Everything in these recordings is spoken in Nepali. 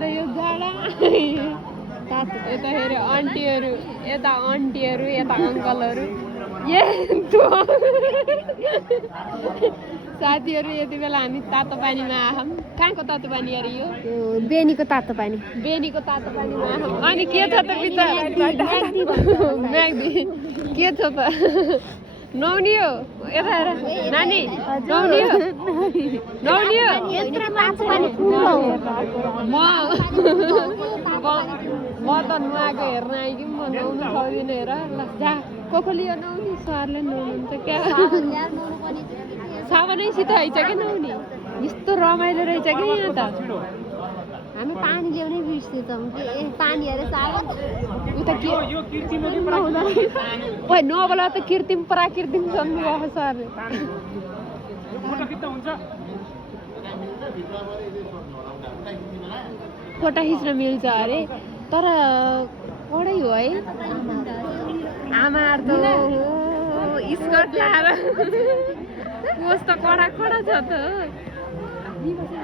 हेर यो जाडा यता हेर आन्टीहरू यता अङ्कलहरू साथीहरू यति बेला हामी तातो पानीमा आयौँ कहाँको तातो पानी अरे यो बेनीको तातो पानीमा आयौँ अनि के छ त म्याग्दी के छ त नौनी हो यता हेर नानी नौनी हो म त नुहाएको हेर्न आइकि म नुहाउनु सक्दिनँ हेर ल जा को लियो नुहाउने सरले नुहाउनुहुन्छ क्या साबनैसित हैछ कि नुहाउने यस्तो रमाइलो रहेछ कि यहाँ त हामी पानी ल्याउनै बिर्सेछौँ पानी हेरे साबन उता के ओइ नबोला त कृत्रिम प्राकृतिक जन्म भएको सरले फोटो खिच्न मिल्छ अरे तर कडै हो है आमाहरू त स्कर्ट ल्याएर कस्तो कडा छ त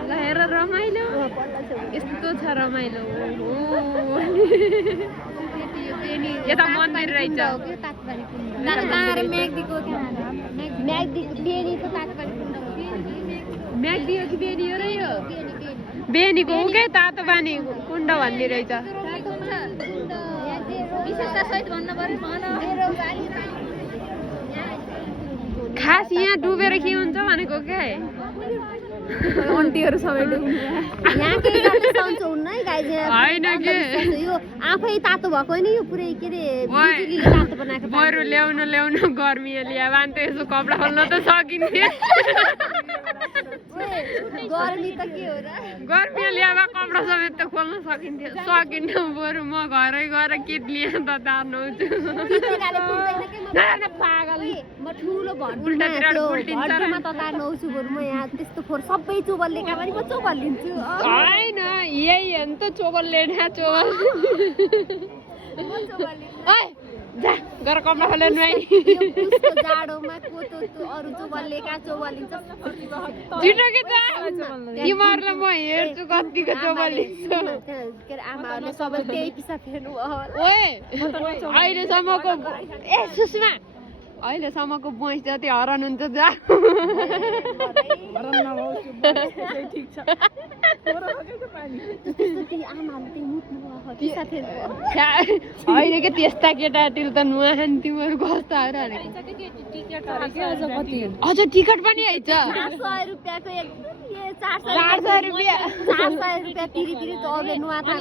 ल हेर रमाइलो यस्तो छ रमाइलो यता मन्दिर रहेछ म्याग्दी हो कि बेनी हो र यो बेनीको हो क्या तातो पानी कुण्ड भन्ने रहेछ खास यहाँ डुबेर के हुन्छ भनेको क्या आन्टीहरू सबै होइन के यो आफै तातो भएको नि यो पुरै के रे बिजुलीले तातो बनाएको बरु ल्याउनु गर्मीले ल्यायो भने त यसो कपडा खोल्न त सकिन्थ्यो गर्मी त के हो र गर्मीले ल्याएर कपडा समेत त खोल्न सकिन्थ्यो बरु म घरै गएर किट लिएँ त तार्नुहुन्छु पागल म ठुलो भर्खरमा त तार्नुहुन्छु बरु म यहाँ त्यस्तो फोर सबै चोबल लिएका पनि म चोबल लिन्छु होइन यही हो नि त चोबल लिएन चोबल जा गएर कपडा खोलेर नुहाइ जाडोमा कोतो अरू चोबल लिएका चोबल लिन्छ छिटो के त तिमीहरूलाई म हेर्छु कतिको चोबल लिन्छ आमाहरूले सबै त्यही पिसा फेर्नु ओए अहिलेसम्मको ए सुषमा अहिलेसम्मको भैँस जति हरान हुन्छ जा होइन के त्यस्ता केटाहरू त नुहाएन तिमीहरू कस्तो अझ टिकट पनि है 400 रुपियाँको 400 रुपियाँ तिरी तिरी त अरूले नुहाएको